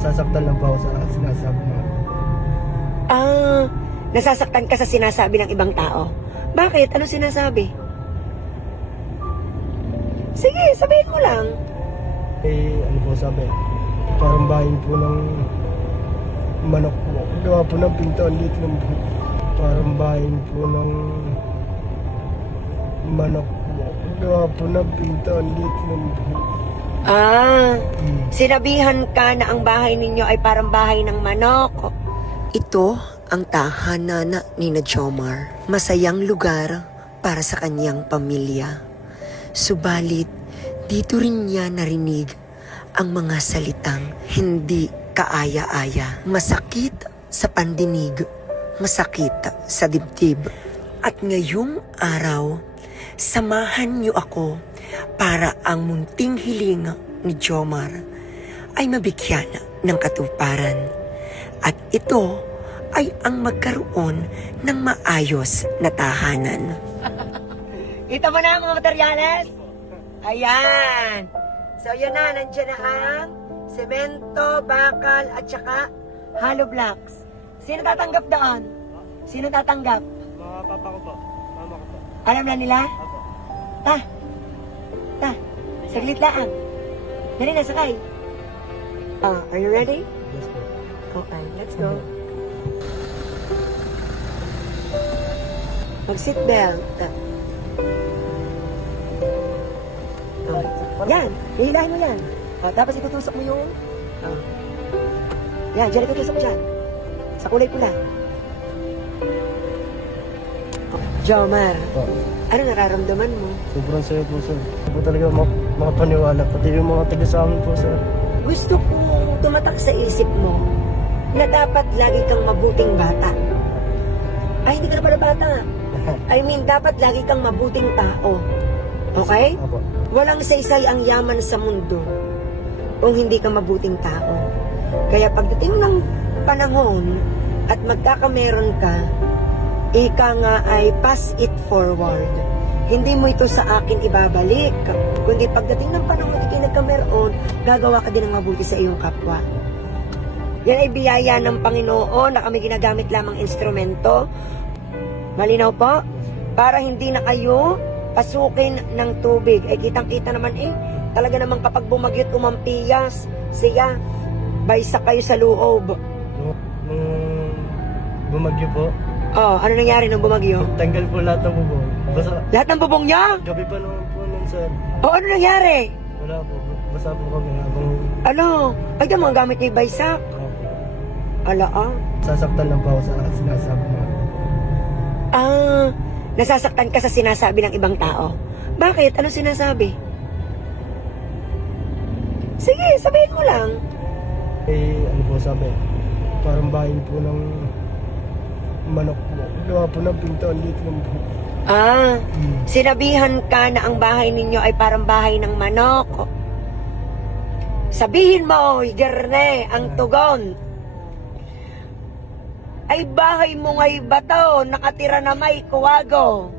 Nasasaktan lang po ako sa sinasabi mo. Nasasaktan ka sa sinasabi ng ibang tao. Bakit? Ano sinasabi? Sige, sabihin mo lang. Ano po sabi? Parang bahin po ng manok po. Gawa po ng pinto, ang liit lang po. Parang bahin po ng manok po. Gawa po ng pinto, ang liit lang po. Sinabihan ka na ang bahay ninyo ay parang bahay ng manok. Ito ang tahanan ni na Jomar. Masayang lugar para sa kanyang pamilya. Subalit, dito rin niya narinig ang mga salitang hindi kaaya-aya. Masakit sa pandinig, masakit sa dibdib. At ngayong araw, samahan niyo ako para ang munting hiling ni Jomar ay mabigyan ng katuparan. At ito ay ang magkaroon ng maayos na tahanan. Ito mo na mga materyales? Ayan. So yun na, nandiyan na ang semento, bakal, at saka hollow blocks. Sino tatanggap doon? Sino tatanggap? Mga papa ko po. Mama ko po. Alam na nila? Apo. Ta, saglit lang. Dali na, sakay. Are you ready? Yes po. Okay, let's go. Mag-seatbelt. Yan, hihilahin mo yan. Tapos itutusok mo yung... Yan, dyan itutusok mo dyan. Sa kulay pula. Jomar, Po. ano nararamdaman mo? Sobrang saya po sir. Hindi po talaga makapaniwala. Pati yung mga taga sa amin po sir. Gusto kong tumatak sa isip mo na dapat lagi kang mabuting bata. Ay, hindi ka na pala bata. I mean, dapat lagi kang mabuting tao. Okay? Apo. Walang saysay ang yaman sa mundo kung hindi ka mabuting tao. Kaya pagdating ng panahon at magkakameron ka, ika nga ay pass it forward. Hindi mo ito sa akin ibabalik. Kundi pagdating ng panahon ikay nagkameron, gagawa ka din ng mabuti sa iyong kapwa. Yan ay biyaya ng Panginoon na kami ginagamit lamang instrumento. Malinaw po? Para hindi na kayo pasukin ng tubig. Eh, kitang-kita naman talaga namang kapag bumagyot umampiyas, siya, baysa kayo sa loob. Nung bumagyo po, Ano nangyari nung bumagyo? tanggal po lahat ng bubong. Basta, Lahat ng bubong niya? gabi pa naman po nun sir. Ano nangyari? Wala po. Basta po kami habang... Ano? Ay, yung mga gamit niya baysak. Ala. Sasaktan lang po ako sa sinasabi mo. Nasasaktan ka sa sinasabi ng ibang tao. Bakit? Ano sinasabi? Sige, sabihin mo lang. Ano po sabi? Parang bahin po ng manok po. Gawa po ng pinto, ang liit lang po. Sinabihan ka na ang bahay ninyo ay parang bahay ng manok. Sabihin mo, Igerne, ang tugon. Ay bahay mo nga'y bato, nakatira na may kuwago.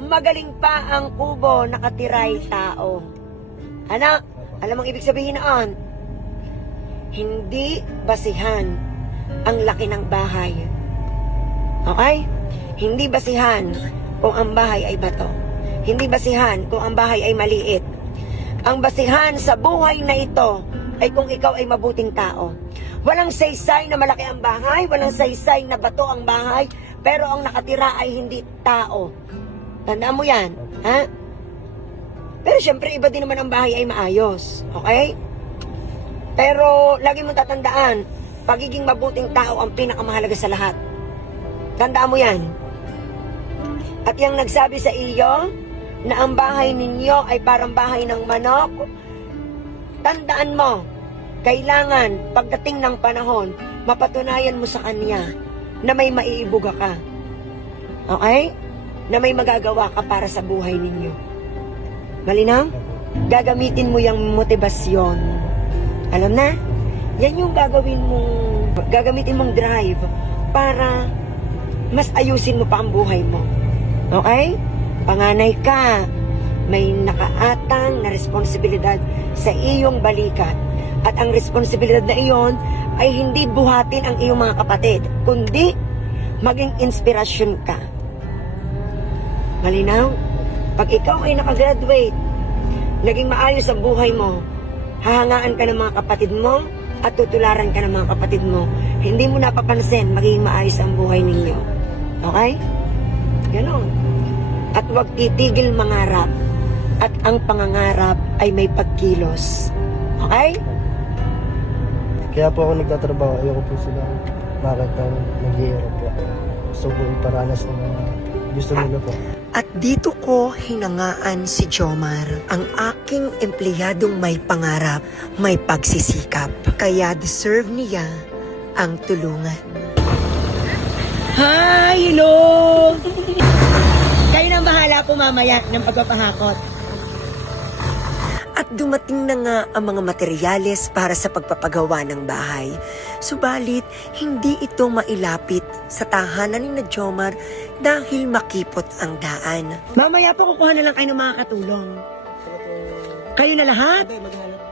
Magaling pa ang kubo, nakatiray tao. Anak, alam ang ibig sabihin noon? Hindi basihan ang laki ng bahay. Okay? Hindi basihan kung ang bahay ay bato. Hindi basihan kung ang bahay ay maliit. Ang basihan sa buhay na ito ay kung ikaw ay mabuting tao. Walang saysay na malaki ang bahay, walang saysay na bato ang bahay, pero ang nakatira ay hindi tao. Tandaan mo yan, ha? Pero syempre, iba din naman ang bahay ay maayos, okay? Pero lagi mong tatandaan, pagiging mabuting tao ang pinakamahalaga sa lahat. Tandaan mo yan. At yung nagsabi sa iyo na ang bahay ninyo ay parang bahay ng manok, tandaan mo, kailangan pagdating ng panahon, mapatunayan mo sa kanya na may maiibuga ka. Okay? Na may magagawa ka para sa buhay ninyo. Malinaw? Gagamitin mo yung motibasyon. Alam na? Yan yung gagamitin mong drive para mas ayusin mo pa ang buhay mo. Okay? Panganay ka, may nakaatang na responsibilidad sa iyong balikat. At ang responsibilidad na iyon ay hindi buhatin ang iyong mga kapatid, kundi maging inspirasyon ka. Malinaw? Pag ikaw ay nakagraduate, naging maayos ang buhay mo, hahangaan ka ng mga kapatid mo at tutularan ka ng mga kapatid mo. Hindi mo napapansin, magiging maayos ang buhay ninyo. Okay? Ganon. At huwag titigil mangarap. At ang pangangarap ay may pagkilos. Okay? Kaya po ako nagtatrabaho, ayoko po sila makita naghihirap po. Gusto ko iparanas ng mga gusto nila po. At dito ko hinangaan si Jomar, ang aking empleyadong may pangarap, may pagsisikap. Kaya deserve niya ang tulungan. Hi! Hello! Kayo nang bahala po mamaya ng pagpapahakot. At dumating na nga ang mga materyales para sa pagpapagawa ng bahay. Subalit, hindi ito mailapit sa tahanan ni Jomar dahil makipot ang daan. Mamaya po kukuha na lang kayo ng mga katulong. Kayo na lahat?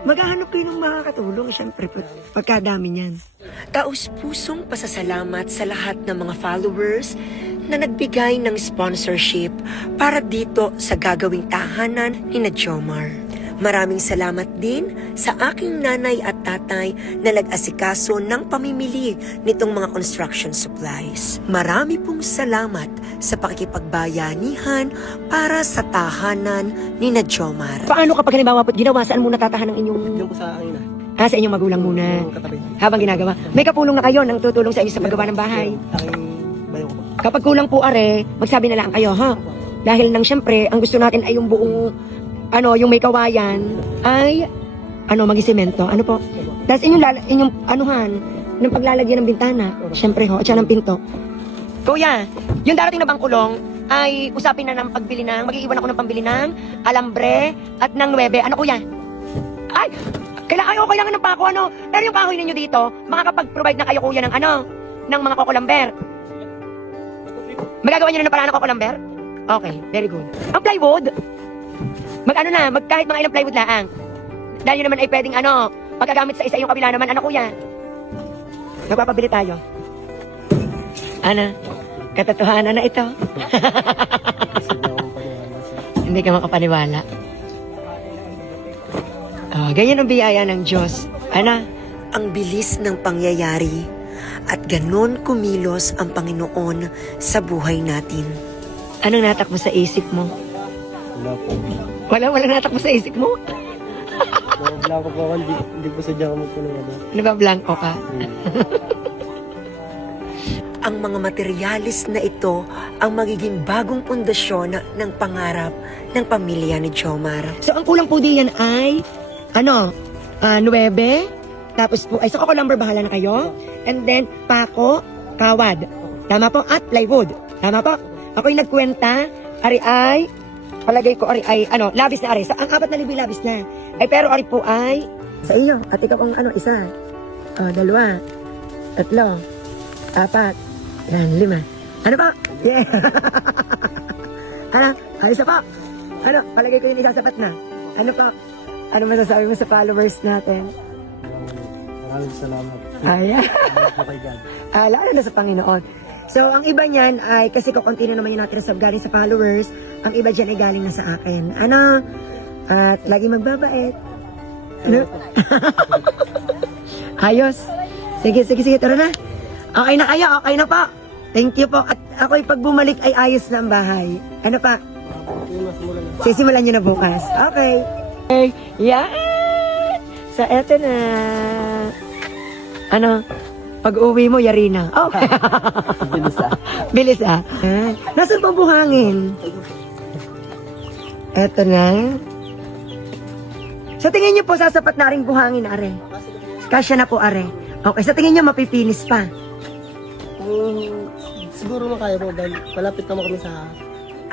Maghahanap kayo ng mga katulong, syempre, pagkadami niyan. Taos-pusong pasasalamat sa lahat ng mga followers na nagbigay ng sponsorship para dito sa gagawing tahanan ni Jomar. Maraming salamat din sa aking nanay at tatay na nag-asikaso ng pamimili nitong mga construction supplies. Marami pong salamat sa pakikipagbayanihan para sa tahanan ni Jomar. Paano kapag halimbawa po ginawa, saan muna tatahan ng inyong... Yung po sa akin na. Sa inyong magulang muna. Yung katabi. Habang ginagawa. May kapulong na kayo nang tutulong sa inyo sa paggawa ng bahay. Aking bayo ko po. Kapag kulang po are, magsabi na lang kayo, ha? Dahil nang syempre, ang gusto natin ay yung buong, yung may kawayan, ay, magisemento. Ano po? Tapos inyong anuhan, ng paglalagyan ng bintana, syempre ho, at siya ng pinto. Kuya, yung darating na bang kulong, ay usapin na ng pagbili ng, mag-iiwan ako ng pambili ng alambre at ng 9. Ano kuya? Ay, kailangan ng pako, Pero yung kahoy ninyo dito, makakapag-provide na kayo kuya ng ng mga kokolamber. Magagawa nyo na ng paraan ng kokolamber? Okay, very good. Ang plywood, kahit mga ilang plywood laang. Dahil yun naman ay pwedeng pagkagamit sa isa yung kabila naman, kuya? Magpapabili tayo. Katotohanan na ito. Hindi ka makapaniwala. Ganyan ang biyaya ng Diyos. Ang bilis ng pangyayari at ganon kumilos ang Panginoon sa buhay natin. Anong natakbo sa isip mo? Wala po. Walang natakbo sa isip mo? Blanco po ako, hindi po sadya ka magpunan. Blanco ka? Ang mga materyales na ito ang magiging bagong pundasyon ng pangarap ng pamilya ni Jomar. So ang kulang po diyan ay 9, tapos po ay sa kokolamber bahala na kayo, and then pako, kawad, tama po, at plywood, tama po. Ako'y nagkwenta, ari palagay ko ay labis na ari. So ang 4,000 labis na. Ay pero ari po ay sa iyo. At ikaw ang isa. 2, 3, 4, 5. Ano pa? Yeah. Ayos na pa. Palagay ko yun isasapat na. Ano pa? Ano masasabi mo sa followers natin? Maraming salamat. Ayan. Kay God. Lalo na sa Panginoon. So, ang iba niyan ay, kasi kukunti na naman yung natin sa galing sa followers, ang iba dyan ay galing na sa akin. At lagi magbabait. Ayos. Sige, tara na. Okay na kayo, okay na po. Thank you po. At ako'y pag bumalik ay ayos na ang bahay. Ano pa? Sisimulan nyo na bukas. Okay. Yan! So, eto na. Pag-uwi mo, yari na. Okay. Bilis ah. Nasaan po buhangin? Eto na. Sa tingin niyo po, sasapat na rin buhangin, are. Kasya na po, are. Okay, sa tingin niyo, mapipinis pa. Siguro makaya po dahil malapit naman kami sa...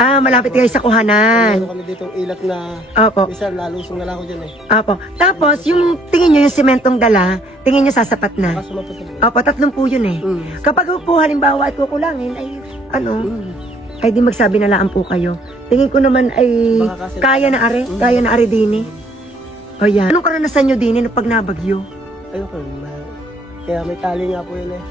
Malapit kayo sa kuhanan. Meron kami dito ilat na... Opo. Isa, lalusong na lang ako dyan eh. Opo. Tapos, yung tingin niyo, yung sementong dala, tingin niyo sasapat na. Baka sumapot na. Opo, 3 po yun eh. Kapag po halimbawa at kukulangin, ay ay di magsabi na laan po kayo. Tingin ko naman ay Baka kasi- kaya na are din eh. O yan. Anong karanasan nyo din pag nabagyo? Ayoko, kaya may tali nga po yun eh.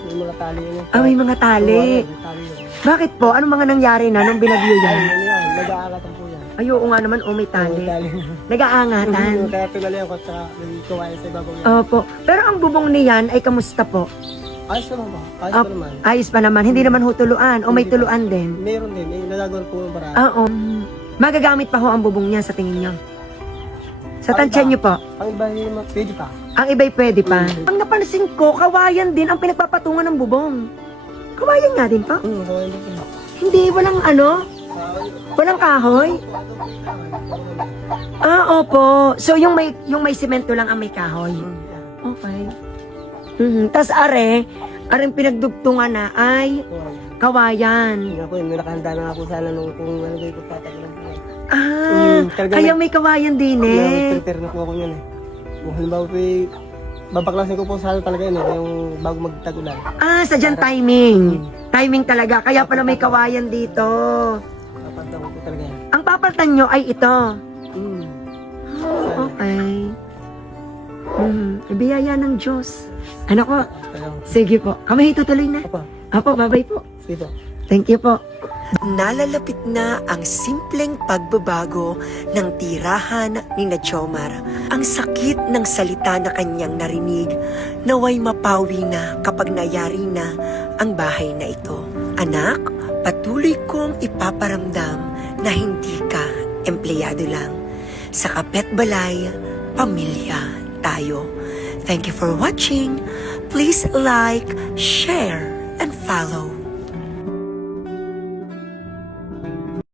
May mga tali yun eh. Ah, may mga tali. May tali yun. Bakit po? Anong mga nangyari na nung binagyo Ay, yan? yun yan. Nag-aangatan po yan. Ay, oo nga naman, may tali. May tali. Nag-aangatan. Kaya pinalihan ko at saka may kawayan sa ibabaw yan. Opo. Pero ang bubong niyan ay kamusta po? Ayos naman ba? Ayos Ah, pa naman. Ayos pa naman. Hindi naman hutuluan. O may Hindi pa. tuluan din. Meron din. May nalagawan po ng paraan. Oo. Magagamit pa ho ang bubong niya sa tingin nyo? Sa tansya nyo po? Ang iba yung pwede pa. Ang iba'y pwede pa. Ang napansin ko, kawayan din ang pinagpapatungan ng bubong. Kawayan nga din po? Kawayan din po. Hindi, walang ano? Walang kahoy? Ah, opo. So, yung may simento lang ang may kahoy. Okay. Tas areng pinagdugtungan na ay kawayan. Hindi ako, may nakahanda na nga po sana nung kung ano ba yung pagtatagal po. Talaga Kaya may kawayan din eh. prepare na po ako yun eh. Kung halimbawa po babaklasin ko po sana talaga yun eh, yung bago magtagulan. Sadyang timing. Timing talaga. Kaya pala may kawayan dito. Kapag ako po talaga yan. Ang papaltan nyo ay ito. Okay. Biyaya ng Diyos. Ano po? Sige po. Kami tutuloy na. Apo, bye-bye po. Sige po. Thank you po. Nalalapit na ang simpleng pagbabago ng tirahan ni Jomar. Ang sakit ng salita na kanyang narinig naway mapawi na kapag nayari na ang bahay na ito. Anak, patuloy kong ipaparamdam na hindi ka empleyado lang. Sa Kapet Balay, pamilya tayo. Thank you for watching. Please like, share, and follow.